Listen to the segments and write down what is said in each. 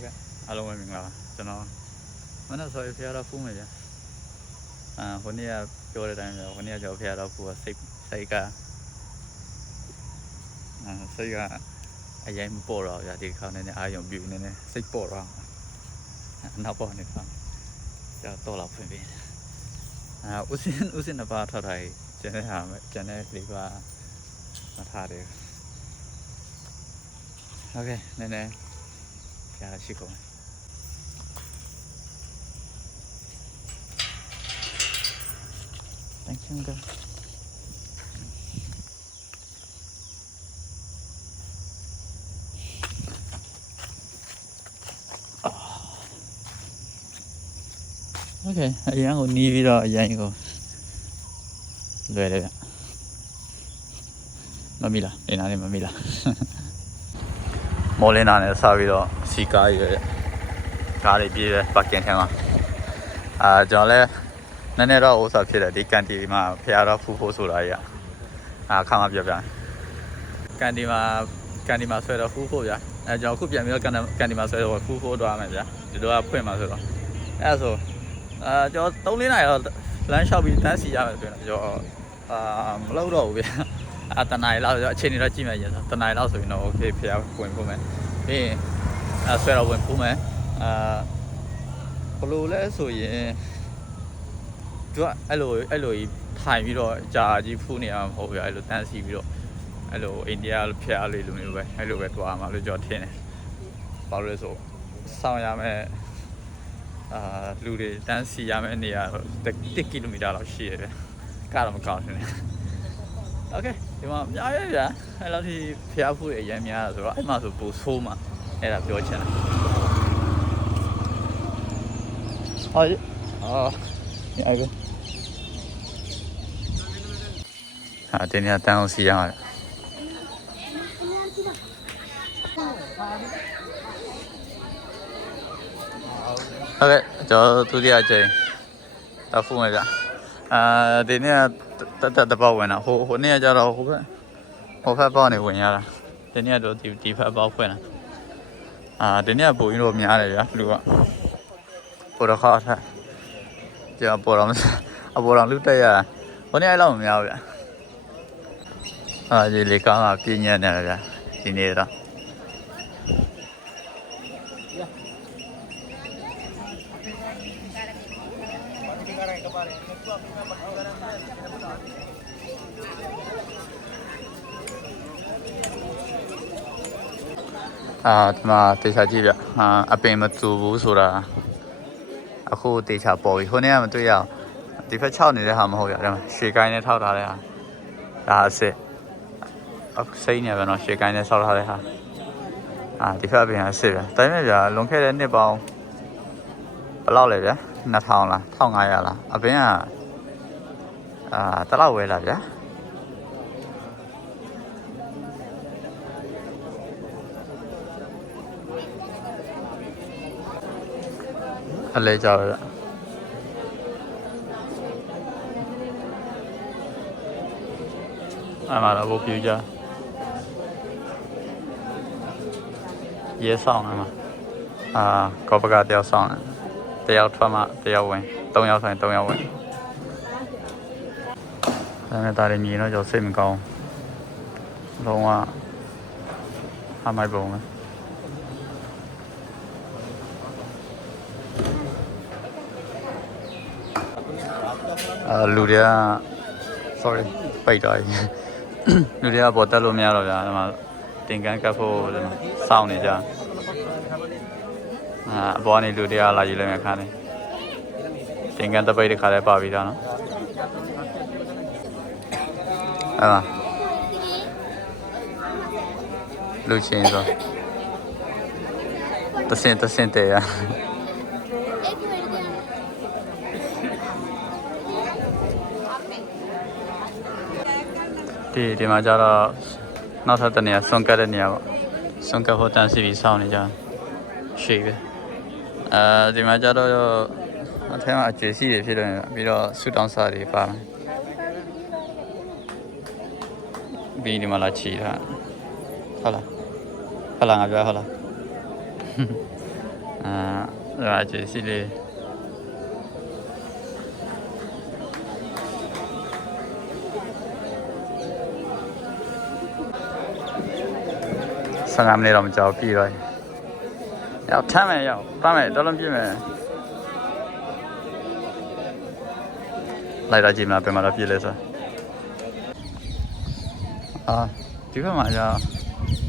ဟုတ်ကဲ့အားလုံးပဲမင်္ဂလာပါကျွန်တော်မနက်ဆိုရဖျားတော့ဖူးမယ်ဗျာအာဟိုနေ့ကပြောတဲ့အတိုင်းပဲဟိုနေ့ကကျွန်တော်ဖျားတော့ဖူးကစိတ်စိတ်ကအာစိတ်ကအရင်မပေါ်တော့ဗျာဒီခါနဲ့အာယုံပြူနေနေစိတ်ပေါ်တော့နောက်ပေါ်နေတာကျွန်တော်တော့လာဖွင့်ပေးအာဥစဉ်ဥစဉ်နှစ်ပါးထားထားကျန်တဲ့ဟာမဲ့ကျန်တဲ့လေးပါမထားတယ်โอเคနည်းနည်း ဖျားရှိကုန် Thank you, uncle. Okay အရင်ကိုနီးပြီးတော့အရင်ကိုလွယ်တယ်ဗျမမီလားနေနာနေမမီလားမော်လင်းနာနဲ့စပြီးတော့ စီကားရယ်ကားတွေပြည့်ရယ်ပါကင်ထဲမှာအာကျွန်တော်လည်းနည်းနည်းတော့ဥစားဖြစ်တယ်ဒီကန်တီမှာဖရာတော့ဖူဖို့ဆိုတာကြီးอ่ะအာခါမပြောပြကန်တီမှာကန်တီမှာဆွဲတော့ဖူဖို့ဗျာအဲကျွန်တော်အခုပြန်ပြီးတော့ကန်ကန်တီမှာဆွဲတော့ဖူဖို့တော့ရမယ်ဗျာဒီတော့ဖွင့်မှာဆိုတော့အဲဆိုအာကျွန်တော်3-4နိုင်တော့လမ်းလျှောက်ပြီးတန်းစီရမယ်ဆိုရင်ကျွန်တော်အာမလုပ်တော့ဘူးဗျာအတနာရီလောက်ဆိုအချိန်တွေတော့ကြည့်မယ်ရယ်ဆိုတနာရီလောက်ဆိုရင်တော့ okay ဖရာဝင်ဖို့မယ်ပြီးရင် အဲဆွဲတော့ဝင်ဖို့မယ်အာဘလို့လဲဆိုရင် သူကအဲ့လိုအဲ့လိုကြီးထိုင်ပြီးတော့ကြာကြီးဖူးနေရမှာမဟုတ်ဘူးအဲ့လိုတန်းစီပြီးတော့အဲ့လိုအိန္ဒိယဖျားလေးလိုမျိုးပဲအဲ့လိုပဲတွားမှာလို့ကျွန်တော်ထင်တယ်ဘာလို့လဲဆိုစောင်းရမယ်အာလူတွေတန်းစီရမယ်နေရာ1ကီလိုမီတာလောက်ရှိရတယ်ကတော့မကောင်းဘူးねโอเคဒီမှာအများကြီးဗျာအဲ့လိုဒီဖျားဖူးတွေအရင်များတာဆိုတော့အဲ့မှာဆိုပူဆိုးမှာ အဲ့ဒါပြောချင်တာဟုတ်အော် Ja, ik Ja, den her down စီရမှာဟုတ်ကဲ့ကျွန်တော်ဒုတိယကြိမ်တော့ဖုန်းမယ်ဗျအာဒီနေ့ကတတတပေါက်ဝင်တာဟိုဟိုနေ့ကကျတော့ဟိုဘက်ဟိုဘက် အာဒီနေ့ကပုံရင်တော့များတယ်ဗျာလူကပေါ်တော့ခါထားကျွန်တော်ပေါ်တော့မစအပေါ်တော့လူတက်ရတာဘယ်နေ့အဲ့လောက်မများဘူးဗျအာဒီလေကောင်းတာပြင်းညံ့နေတယ်ဗျဒီနေ့တော့ အာဒီမှာတေချာကြည့်ဗျအာအပင်မတူဘူးဆိုတာအခုတေချာပေါ်ပြီဟိုနေ့ကမတွေ့ရအောင်ဒီဖက်6နေတဲ့ဟာမဟုတ်ရဒါရွှေကိုင်းနဲ့ထောက်ထားတဲ့ဟာဒါအစစ်အစိမ့်နေပဲနော်ရွှေကိုင်းနဲ့ဆောက်ထားတဲ့ဟာအာဒီဖက်အပင်အစစ်ဗျဒါပေမဲ့ဗျာလွန်ခဲ့တဲ့နှစ်ပေါင်းဘယ်လောက်လဲဗျာ2000လား1500လားအပင်ကအာတလောက်ဝဲလားဗျာ အလဲကြောက်ရအမှတော့ဘုတ်ပြူကြရဲဆောင်အမှအာကောပကတယောက်ဆောင်တယ်တယောက်ထွက်မှတယောက်ဝင်၃ယောက်ဆိုရင်၃ယောက်ဝင်ဒါနဲ့ဒါလည်းမြင်တော့ကျွန်တော်စိတ်မကောင်းလုံးဝအမိုက်ပုံပဲ အာလူတွေက sorry ပိတ်သွားပြီလူတွေကပေါ်တက်လို့မရတော့ဗျာဒီမှာတင်ကန်းကတ်ဖို့ဒီမှာစောင့်နေကြအာအပေါ်ကနေလူတွေကလာယူလိုက်မှခါနေတင်ကန်းတပိတ်တစ်ခါလဲပါပြီးသားနော်အဲ့ဒါလူချင်းဆိုတစင်တစင်တဲ့ရ ဒီဒီမှာကျတော့နောက်ထပ်တစ်နေရာဆွန်ကတ်တဲ့နေရာပေါ့ဆွန်ကတ်ဖို့တန်းစီပြီးစောင့်နေကြရှိပဲအဲဒီမှာကျတော့အထက်မှာအကျွေးစီတွေဖြစ်လို့ပြီးတော့ဆူတောင်းစားတွေပါမယ်ပြီးဒီမှာလာချီထားဟုတ်လားဟုတ်လားငါပြောဟုတ်လားအာဒါအခြေစီလေး ဆယ်ငါမိနစ်တော့မကြောက်ပြီတော့ရောက်ထမ်းမယ်ရောက်ပတ်မယ်တော်လုံးပြည့်မယ်လိုက်တော့ကြည့်မလားပြန်မတော့ပြည့်လဲဆိုအာဒီဘက်မှာကြာ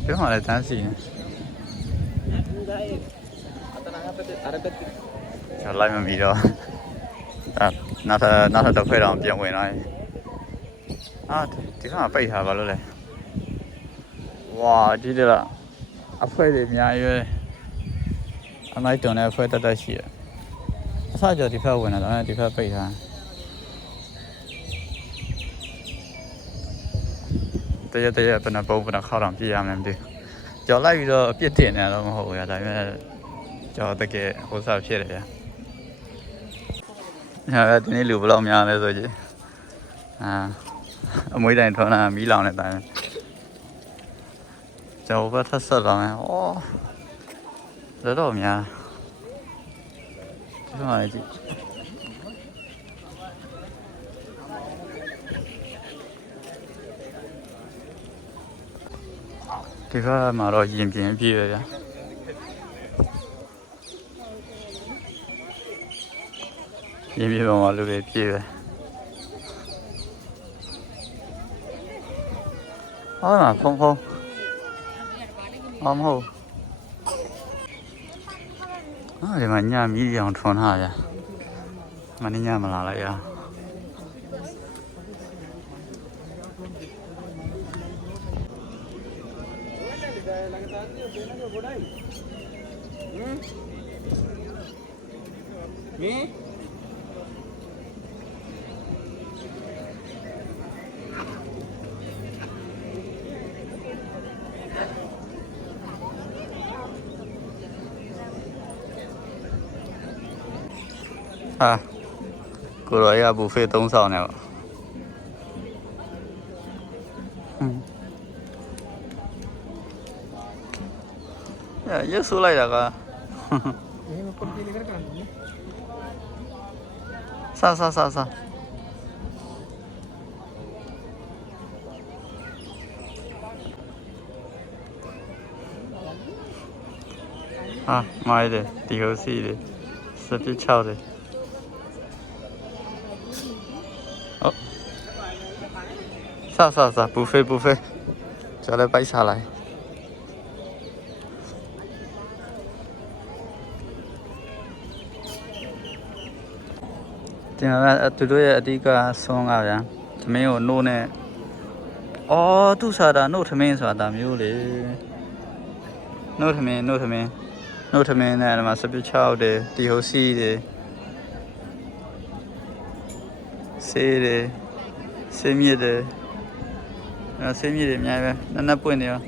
ဒီဘက်မှာလည်းတန်းစီနေကျွန်တော်လိုက်မမီတော့အဲနောက်ထပ်နောက်ထပ်တစ်ခွဲတော့ပြန်ဝင်လာရင်အာဒီကမှာပိတ်ထားပါလို့လဲ ဝါဒီတလားအဖွဲတွေအများကြီးပဲအမိုက်တုံနဲ့အဖွဲတက်တက်ရှိရအစကြောဒီဖက်ဝင်လာတော့ဒီဖက်ပိတ်ထားတရတရဘယ်နှပုံဘယ်နှခေါက်တော့ပြရမယ်မသိဘူးကြော်လိုက်ပြီးတော့အပြစ်တင်နေတော့မဟုတ်ဘူးရဒါပေမဲ့ကျွန်တော်တကယ်ဟိုစားဖြစ်တယ်ဗျာ။ညာဒီနေ့လူဘယ်လောက်များလဲဆိုကြည့်။အာအမွေးတိုင်ထွန်းလာမီးလောင်နေတိုင်း။ ကျွန်တော်ဘက်ထပ်ဆက်လောင်ရင်ဩတော်တော်များဒီမှာကြည့်ဒီကမှာတော့ရင်ပြင်းပြည့်ပဲဗျာပြင်းပြပါမလူတွေပြေးပဲဟောမှာဖုံဖုံ အော်မဟုတ်အာဒီမှာညမီးရောင်ထွန်းထားရမနေ့ညမလာလို က်ရဟာကိုရောရဘူဖေးသုံးဆောင်နေပါဟွန်းရရဆူလိုက်တာကဆာဆာဆာဆာဟာမိုင်းတယ်ဒီ ဟိုစီတယ်စပစ်ချောက်တယ် sao sao sao buffet buffet cho lên bay xa lại thì là tụi tôi đi qua sông à vậy thì mấy ở nô này ô tu sao đó nô thì mấy sao đó miêu đi nô thì mấy nô thì mấy nô thì mấy này là mà sắp bị chao đi đi hồ si đi xe đi xe miệt đi အဲ ဆေးမြေတွေအများကြီးပဲနက်နက်ပွင့်နေရော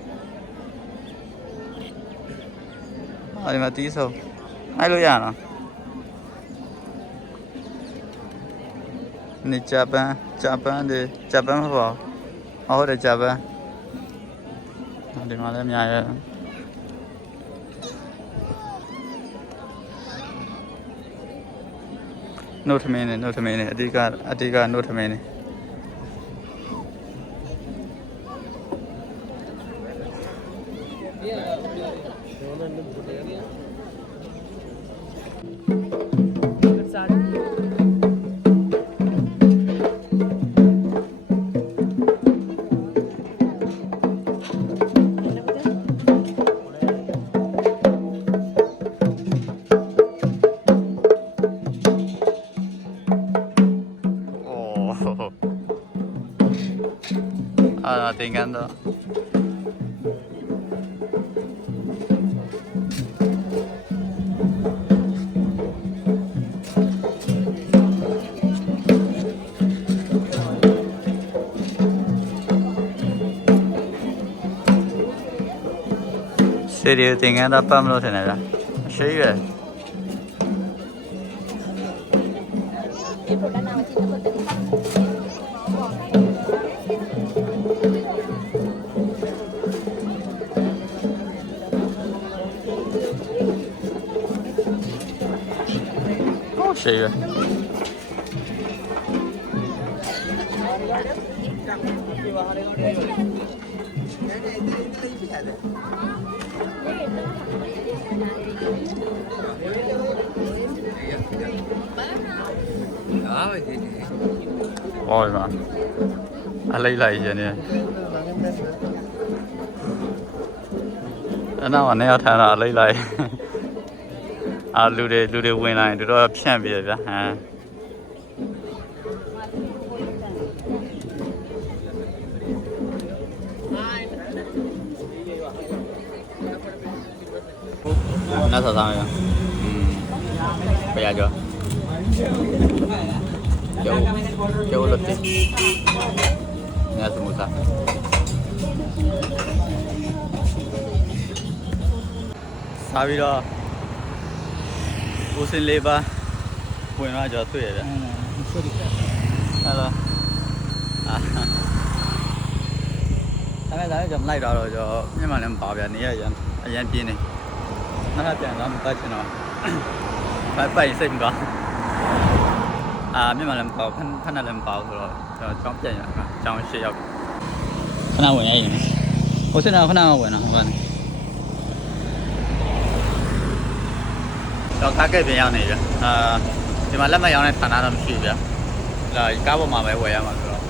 အဲဒီမှာတီးဆုံးနိုင်လို့ရနော်နေဂျပန်ဂျပန်တွေဂျပန်မဟုတ်ပါဘူးဟုတ်တယ်ဂျပန်ဒီမှာလည်းအများကြီးနို့ထမင်းနဲ့နို့ထမင်းနဲ့အဓိကအဓိကနို့ထမင်းနဲ့ อ่าသင်္ကန်းတော့ ရှိရဟောဒီမှာအလေးလိုက်ရနေအနောက်ကနေရောက်ထမ်းတာ အလေးလိုက်အာလူတွေလူတွေဝင်လာရင်တော်တော်ဖြန့်ပြရဗျာဟမ်နောက်ဆက်ဆောင်ရအောင်อืมဘယ်ရကြောကျော်ကျော်လို့တိည စမူစာစားပြီးတော့ဦးစင်လေးပါဝင်လာကြတွေ့ရဗျာဟယ်လိုအာဒါမဲ့ဒါလည်းကျွန်တော်လိုက်တော့တော့ကျွန်တော်မြန်မာလည်းမပါဗျာနေရရန်အရန်ပြင်းနေနောက်ပြန်တော့မပတ်ချင်တော့ပိုက်ပိုက်စိတ်မကောင်းအာမြန်မာလည်းမပါဖက်ဖက်နဲ့လည်းမပါဘူးဆိုတော့ကျွန်တော်ကြောင်းပြန်ရမှာကြောင်းရှေ့ရောက်ခဏဝင်ရရင်ဟိုစင်တော့ခဏမှဝင်တော့ဟုတ်ပါ တော့ကားကက်ပြန်ရောက်နေဗျအာဒီမှာလက်မှတ်ရောင်းတဲ့ဌာနတော့မရှိဘူးဗျဒါကားပေါ်မှာပဲဝယ်ရမှာဆိုတော့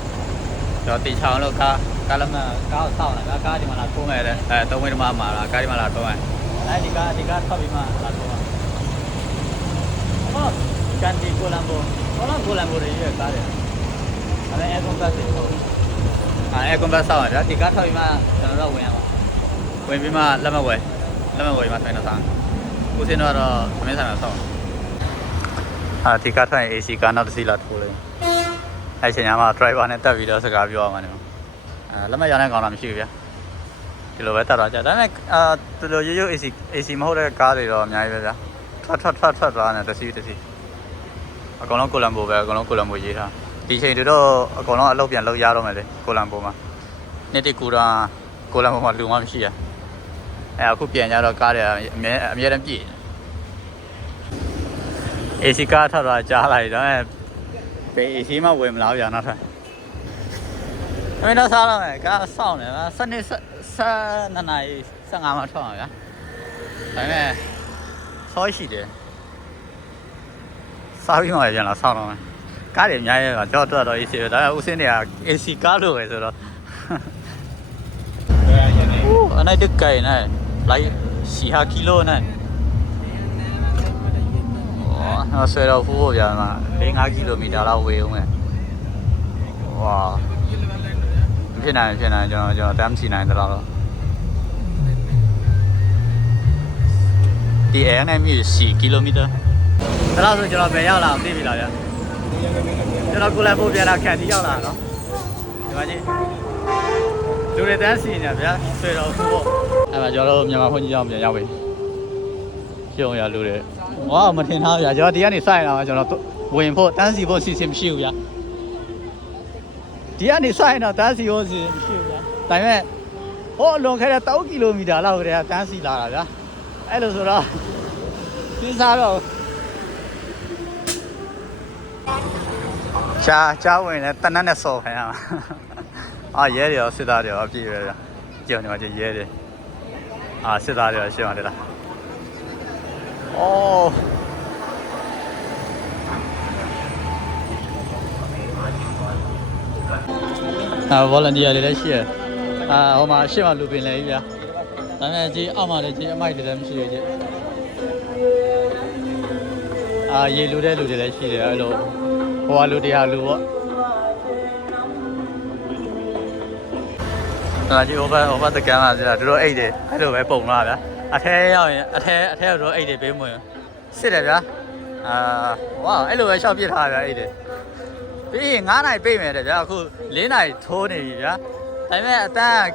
ကျွန်တော်တင်ချောင်းလို့ကားကားလက်မှတ်ကားကိုစောင့်နေတာကားဒီမှာလာထိုးမယ်တဲ့အဲသုံးဝင်းဒီမှာမှာလားကားဒီမှာလာထိုးမယ်အဲဒီကားဒီကားထောက်ပြီးမှလာထိုးမှာဟောကန်ဒီကိုလမ်ဘိုကိုလမ်ကိုလမ်ဘိုတွေရွေးကားတယ်အဲအဲကွန်ပတ်စ်ထိုးအဲကွန်ပတ်စ်စောင့်ရတာဒီကားထောက်ပြီးမှကျွန်တော်တို့ဝင်ရမှာဝင်ပြီးမှလက်မှတ်ဝယ်လက်မှတ်ဝယ်ပြီးမှဆိုင်တော့ဆော င်ကိုစင်းတော့သမင်းဆိုင်မှာစောင့်အာဒီကားထိုင် AC ကားနောက်တစ်စီးလာထိုးလိုက်အဲ့ချိန်မှာ driver နဲ့တက်ပြီးတော့စကားပြောရမှာနေအဲလက်မှတ်ရတဲ့ကောင်တော့မရှိဘူးဗျာဒီလိုပဲတက်တော့ကြာဒါပေမဲ့အာဒီလိုရိုးရိုး AC AC မဟုတ်တဲ့ကားတွေတော့အများကြီးပဲဗျာထွက်ထွက်ထွက်ထွက်သွားတယ်တစ်စီးတစ်စီးအကောင်လုံးကိုလမ်ဘိုပဲအကောင်လုံးကိုလမ်ဘိုရေးထားဒီချိန်တွေတော့အကောင်လုံးအလုပ်ပြန်လုပ်ရတော့မယ်လေကိုလမ်ဘိုမှာနေ့တကူတော့ကိုလမ်ဘိုမှာလူမှမရှိရ အဲအခုပြန်ကြတော့ကားတွေအမြဲအမြဲတမ်းပြည့် AC ကားထွက်သွားကြားလိုက်တော့အဲဘယ် AC မှဝင်မလာဘူးဗျာနောက်ထပ်အမေတော့စားတော့မယ်ကားစောင့်နေပါစနေစနနာရီ15မှာထွက်အောင်ဗျာဒါပေမဲ့ဆောရှိတယ်စားပြီးမှပြန်လာစောင့်တော့မယ်ကားတွေအများကြီးပဲကြောက်တော့တော့ AC ပဲဒါပေမဲ့ဦးစင်းတွေက AC ကားလို့ပဲဆိုတော့အနိုင်တက် ကိုင်နေလိုက်4ကီလိုနဲ့อ๋อဆွဲတော့ဖူးဖို့ပြန်မှာ4-5ကီလိုမီတာလောက်ဝေအောင်မယ်ဝါမဖြစ်နိုင်မဖြစ်နိုင်ကျွန်တော်ကျွန်တော်တမ်းစီနိုင်တယ်တော့ဒီအဲနဲ့မြည်4ကီလိုမီတာဒါတော့ဆိုကျွန်တော်ဘယ်ရောက်လာသိပြီလားဗျကျွန်တော်ကိုလန်ပို့ပြန်လာခက်တီရောက်လာနော်ဒီမှာကြီးလူတွေတန်းစီနေဗျာဆွဲတော့ဖူးဖို့ အဲ့မှာကျွန်တော်တို့မြန်မာဘုန်းကြီးကျောင်းပြန်ရောက်ပြီပြုံးရလူတွေ။ဝါမထင်ထားဗျာကျွန်တော်ဒီကနေစိုက်လာမှာကျွန်တော်ဝင်ဖို့တန်းစီဖို့စီစဉ်မရှိဘူးဗျာ။ဒီကနေစိုက်တော့တန်းစီဖို့စီစဉ်မရှိဘူးဗျာ။ဒါပေမဲ့ဟိုအလွန်ခဲတဲ့3ကီလိုမီတာလောက်ကတည်းကတန်းစီလာတာဗျာ။အဲ့လိုဆိုတော့စဉ်းစားတော့ချာချာဝင်လဲတနတ်နဲ့စော်ခံရမှာ။အာရဲတွေရောစစ်သားတွေရောအပြည့်ပဲဗျာ။ကြောင်နေမှာကျရဲတွေ။ အာစစ်သားတွေရောရှင်းပါတယ်လား။ Oh. အာ volunteer တွေလည်းရှိရအာဟိုမှာရှေ့မှာလူပင်လည်းကြီးဗျာဒါပေမဲ့ကြီးအောက်မှာလည်းကြီးအမိုက်တွေလည်းမရှိရကြီးအာရေလူတဲ့လူတွေလည်းရှိတယ်အဲ့လိုဟိုကလူတရားလူပေါ့ အာကြီး over over the camera ဆိုတာတို့အိတ်တယ်အဲ့လိုပဲပုံလာဗျာအထဲရောက်ရင်အထဲအထဲတို့အိတ်တယ်ပေးမဝင်စစ်တယ်ဗျာအာဝါအဲ့လိုပဲရှောက်ပြစ်ထားဗျာအိတ်တယ်ပြီးရင်9နိုင်ပြိတ်မယ်တဲ့ဗျာအခု4နိုင်ထိုးနေပြီဗျာဒါပေမဲ့အတန်း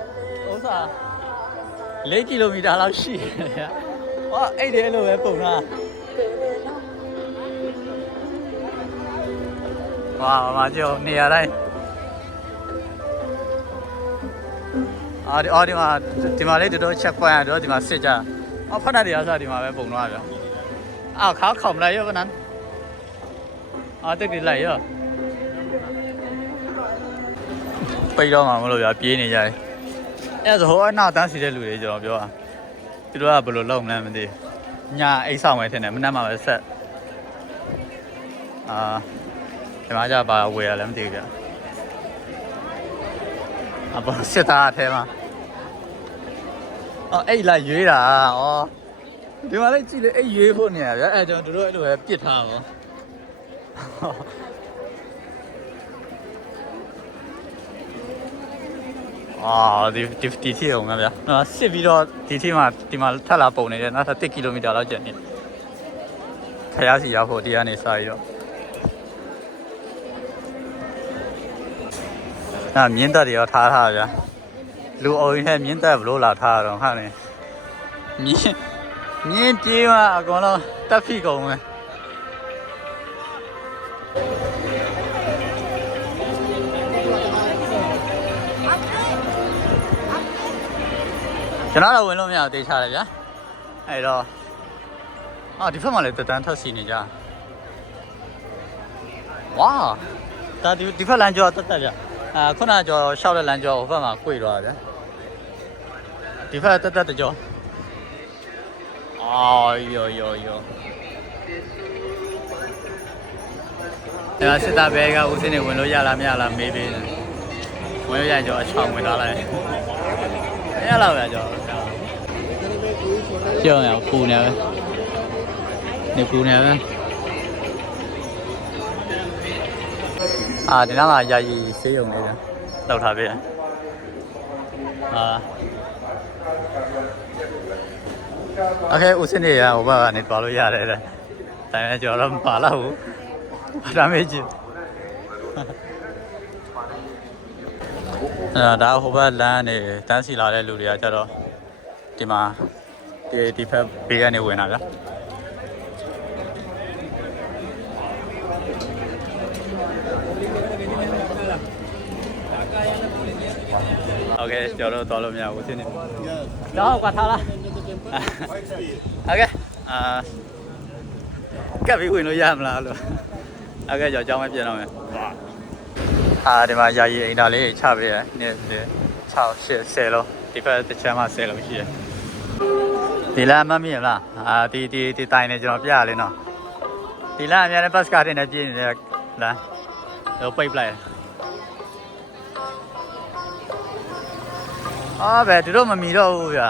ဥစ္စာ4ကီလိုမီတာလောက်ရှိတယ်ဗျာဟောအိတ်တယ်အဲ့လိုပဲပုံလာဝါမကျော်နေရာတို အာဒီအော်ဒီမှာဒီမှာလေးတော်တော်ချက်ပွိုင်းရတော့ဒီမှာစစ်ကြအော်ဖတ်တာတွေအားစားဒီမှာပဲပုံတော့ဗျာအော်ခါခေါမလိုက်ရောကနန်အာတက်ကြလိုက်ရောပိတ်တော့မှာမလို့ဗျာပြေးနေကြတယ်အဲ့ဒါဆိုဟိုအနောက်တန်းစီတဲ့လူတွေကျွန်တော်ပြောတာသူတို့ကဘယ်လိုလုပ်မလဲမသိဘူးညအိတ်ဆောင်မယ်ထင်တယ်မနှက်မှပဲဆက်အာဒီမှာじゃပါဝယ်ရလည်းမသိဘူးဗျအပေါ်စစ်သားအထဲမှာ အော်အဲ့လာရွေးတာဩဒီမှာလည်းကြည့်လေအဲ့ရွေးဖို့နေရဗျအဲ့ကျွန်တော်တို့အဲ့လိုပဲပြစ်ထားပါအာဒီဒီဒီထီအောင်ဗျာနော်စစ်ပြီးတော့ဒီထီမှာဒီမှာထပ်လာပုံနေတယ်နောက်ထပ်1ကီလိုမီတာလောက်ကျန်နေခရစီရောက်ဖို့ဒီကနေစပြီးတော့အာမြင်းတက်တွေရောထားထားဗျာ လူအုံရင်ထဲမြင်းတက်ဘလို့လာထားတော့ဟာလေမြင်းမြင်းပြေးမှာအကောင်လုံးတက်ဖိကုန်မယ်ကျွန်တော်တော့ဝင်လို့မရသေးချတယ်ဗျာအဲ့တော့အာဒီဖက်မှာလည်းတက်တန်းထပ်စီနေကြဝါဒါဒီဒီဖက်လမ်းကျော်တက်တက်ဗျအာခုနကကျော်ရှောက်တဲ့လမ်းကျော်ဟိုဘက်မှာ꿰သွားတယ်ဗျ ဒီဖက်တက်တက်တကျော်အော်ယောယောယောအဲ့ဒါစစ်သားဘဲကဦးစင်းနေဝင်လို့ရလားမရလားမေးပေးတယ်ဝင်လို့ရရင်ကျော်အချောင်းဝင်သွားလိုက်မရတော့ဗျာကျော်ကျော်ရပူနေပဲနေပူနေပဲအာဒီနားမှာယာယီဆေးရုံလေးလောက်ထားပေးတယ်အာ โอเคဦးစင်းနေရဟိုဘက်ကနေတွားလို့ရတယ်တဲ့တိုင်မဲ့ကျော်တော့မပါတော့ဘူးဒါမေးကြည့်အဲဒါဟိုဘက်လမ်းနေတန်းစီလာတဲ့လူတွေကကြတော့ဒီမှာဒီဒီဖက်ဘေးကနေဝင်လာဗျာ โอเคကျွန်တော်တို့တော်လို့မရဘူးစင်းနေတော့ကွာထားလားโอเคအာကပ်ပြီးဝင်လို့ရမလားလို့โอเคကျွန်တော်ကြောင်းမပြန်တော့မယ်အာဒီမှာယာယီအိမ်သားလေးချပေးရနေ့6 8 10လုံးဒီဘက်တစ်ချမ်းမှ10လုံးရှိတယ်ဒီလမ်းမမြင်လားအာဒီဒီဒီတိုင်နေကျွန်တော်ပြရလေးနော်ဒီလမ်းအများနဲ့ဘတ်စကားတင်နေပြည့်နေတဲ့လမ်းတော့ပိတ်ပလိုက် အော်ပဲသူတို့မမီတော့ဘူးဗျာ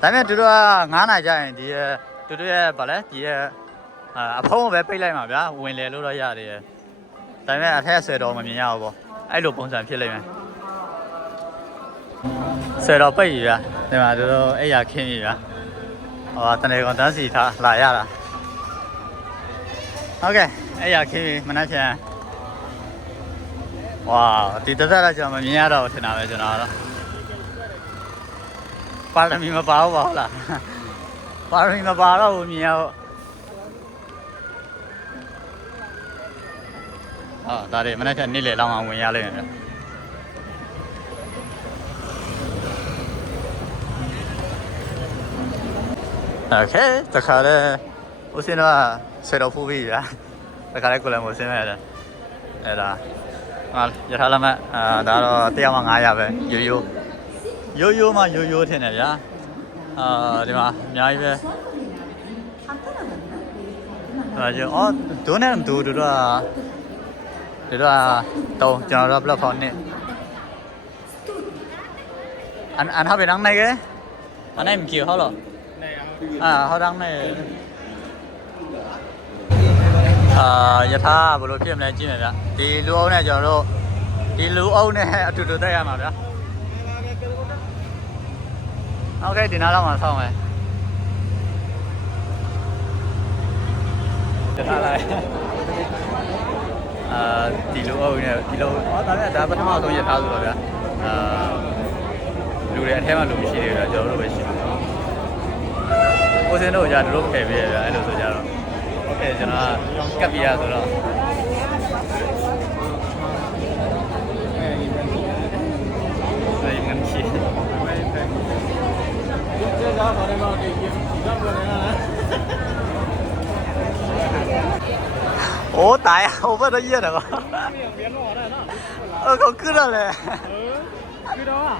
ဒါပေမဲ့သူတို့က9နာရီကျရင်ဒီရဲ့သူတို့ရဲ့ဗာလဲဒီရဲ့အာအဖုံးကိုပဲပိတ်လိုက်မှာဗျာဝင်လေလို့တော့ရတယ်ဒါပေမဲ့အထက်ဆယ်တော်မမြင်ရဘူးပေါ့အဲ့လိုပုံစံဖြစ်လိမ့်မယ်ဆယ်တော်ပိတ်ပြီဗျာဒီမှာသူတို့အဲ့ရခင်းပြီဗျာဟောတနေကောင်တန်းစီထားလာရတာဟုတ်ကဲ့အဲ့ရခင်းပြီမနှက်ချင်ဝါဒီတစ်သက်တော့ကျွန်တော်မမြင်ရတော့ဘူးထင်တာပဲကျွန်တော်ကတော့ ပါရမီမပါဘူးပါဟုတ်လားပါရမီမပါတော့ဘူးမြင်ရတော့အာဒါတွေမနေ့ကနေ့လေလောက်မှဝင်ရလိမ့်မယ်ဗျโอเคတခါလဲဦးစင်းတော့ဆယ်တော်ဖူးပြီဗျာတခါလဲကိုလည်းမစင်းမဲ့တယ်အဲ့ဒါဟာရထားလက်မှတ်အာဒါတော့တရားမှ900ပဲရိုးရိုး ရိုးရိုးမှရိုးရိုးထင်တယ်ဗျာအာဒီမှာအများကြီးပဲဒါကြောင့်အော်ဒိုးနဲ့ဒိုးတို့ကတို့ကတော့ကျွန်တော်တို့ platform နဲ့อันอันเฮาไปทางไหนแกอันไหนมันเกี่ยวเฮาหรออ่าเฮาทางไหนအာယထာဘယ်လိုဖြစ်မလဲကြည့်မယ်ဗျဒီလူအုပ်နဲ့ကျွန်တော်တို့ဒီလူအုပ်နဲ့အတူတူတက်ရမှာဗျ โอเคဒီနားတော့မှဆောင်းမယ်ယထာလိုက်အာဒီလူအုပ်နဲ့ဒီလူဟောဒါနဲ့ဒါပထမဆုံးယထာဆိုတော့ဗျအာလူတွေအထဲမှာလူမရှိသေးဘူးဗျကျွန်တော်တို့ပဲရှိတယ်ကိုစင်းတို့ကြာတို့ဖယ်ပေးရဗျအဲ့လိုဆိုကြတော့โอเคကျွန်တော်ကပ်ပြရဆိုတော့ သားပါတဲ့မှာဒီကြီးကပြောနေတာโอ้ตายอะโอเวอร์ได้เยอเหรอเออเขาขึ้นแล้วเหละขึ้นแล้วอะ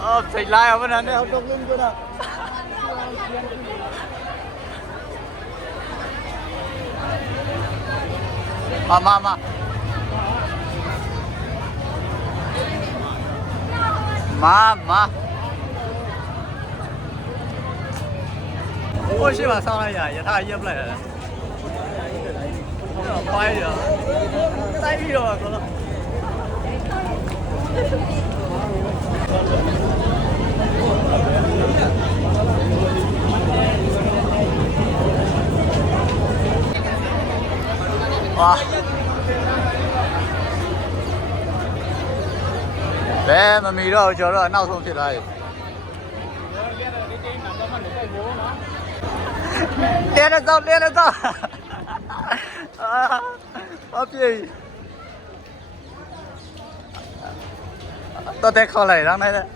เออใส่ไลายเอาไปนั่นเนี่ยเขาลงเล่นกูนะมามามา 妈妈。我喜欢上来呀，也太也不来。快点！太热了，哥。哇！ လို့哇！ဘယ်မမီတော့ကျွန်တော်တို့အနောက်ဆုံးဖြစ်သွားပြီလဲရတော့လဲရတော့အာအပြေတော့တက်ခေါ်လိုက်တော့နိုင်တယ်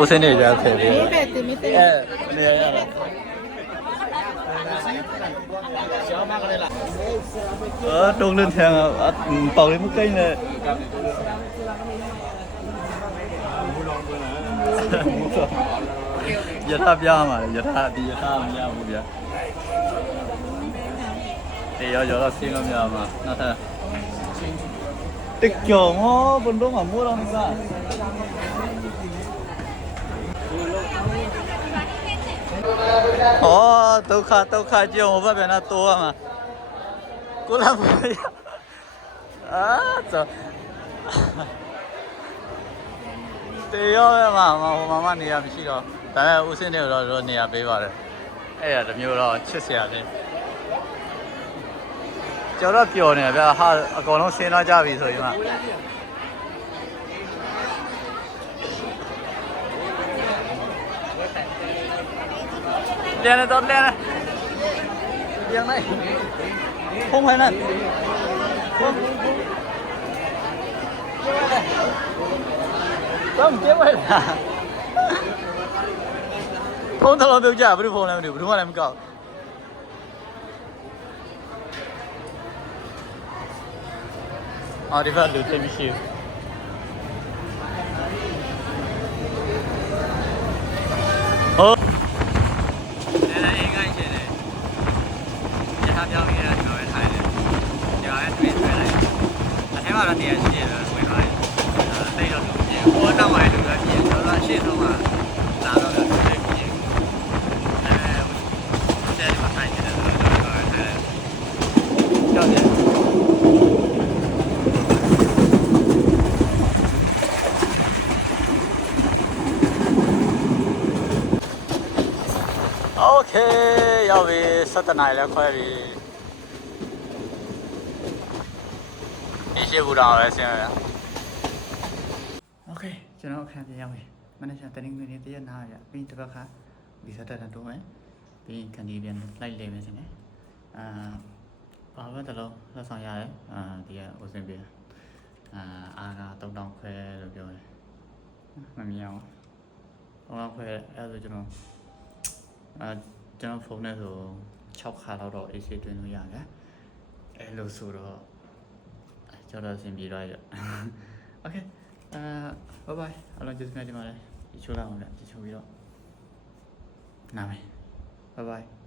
ဦးစင်းနေကြဖယ်ပြီးပဲတင်မတ ယထာပြားမှာလေယထာဒီယထာမရဘူးဗျာအေးရောရောဆင်းလို့မရမှာနောက်ထပ်တက်ကြောင်ဟောဘုံတော့မှာမိုးတော်မစားอ๋อทุกข์ทุกข์เจียวบ่เป็นน่ะตัวมากูละบ่อ่าจ้ะတေရောပဲမှာဟိုမှာမနေရမရှိတော့ ဒါနဲ့ဦးစင်းတွေတော့တို့နေရာပေးပါတယ်အဲ့ဒါတမျိုးတော့ချစ်စရာလေးကျော်တော့ပျော်နေဗျာဟာအကောင်လုံးဆင်းလာကြပြီဆိုရင်မှပြန်နေတော့ပြန်နေပြန်လိုက်ဖုံးခိုင်းလိုက်ဖုံးတော့ပြန်ပါလား ဖုန်းတော်ပြောကြဘယ်လိုဖုန်းလဲမသိဘူးဘယ်သူမှလည်းမကောက်အော်ဒီဘက်လူသိမရှိဘူးဟုတ်အဲ့ဒါအင်္ဂိုင်းရှင်လေရထားပြောင်းပြီးတော့ကျွန်တော်ပဲထိုင်တယ်ကျွန်တော်လည်းတွေ့တွေ့လိုက်အထဲမှာတော့နေရာရှိတယ်ဝင်သွားတယ်တိတ်တော့လူကြီးဟိုနောက်မှာလူလည်းကြီးကျွန်တော်အရှိဆုံးမှာလာတော့လည်းတွေ့ပြီးအဲတယ်မှာထိုင်နေတယ်ဆိုတော့ကျွန်တော်ပဲထိုင်တယ် ကြောက်တယ်โอเคရောက်ပြီ7နာရီလည်းခွဲပြီဒီရှိဘူးတော့ပဲဆင်းရအောင်โอเคကျွန်တော်အခန်းပြန်ရောက်ပြီမနေ့ကတနင်္ဂနွေနေ့တရက်နာရပြီးတစ်ခါဒီစက်တက်တက်တော့မယ်ပြီးခန္ဒီပြန်လိုက်လေမယ်ဆင်းနေအာ ပါပဲတလုံးလက်ဆောင်ရတယ်အာဒီကဥစဉ်ပြအာအာက3000ခွဲလို့ပြောတယ်မမြင်အောင်3000ခွဲအဲ့ဒါဆိုကျွန်တော်အာကျွန်တော်ဖုန်းနဲ့ဆို6ခါလောက်တော့ AC တွင်းလို့ရတယ်အဲ့လိုဆိုတော့ကျွန်တော်အဆင်ပြေတော့ရ Okay အာ bye bye အားလုံးကျေးဇူးများတင်ပါတယ်ဒီချိုးလာအောင်လေဒီချိုးပြီးတော့နားမယ် bye bye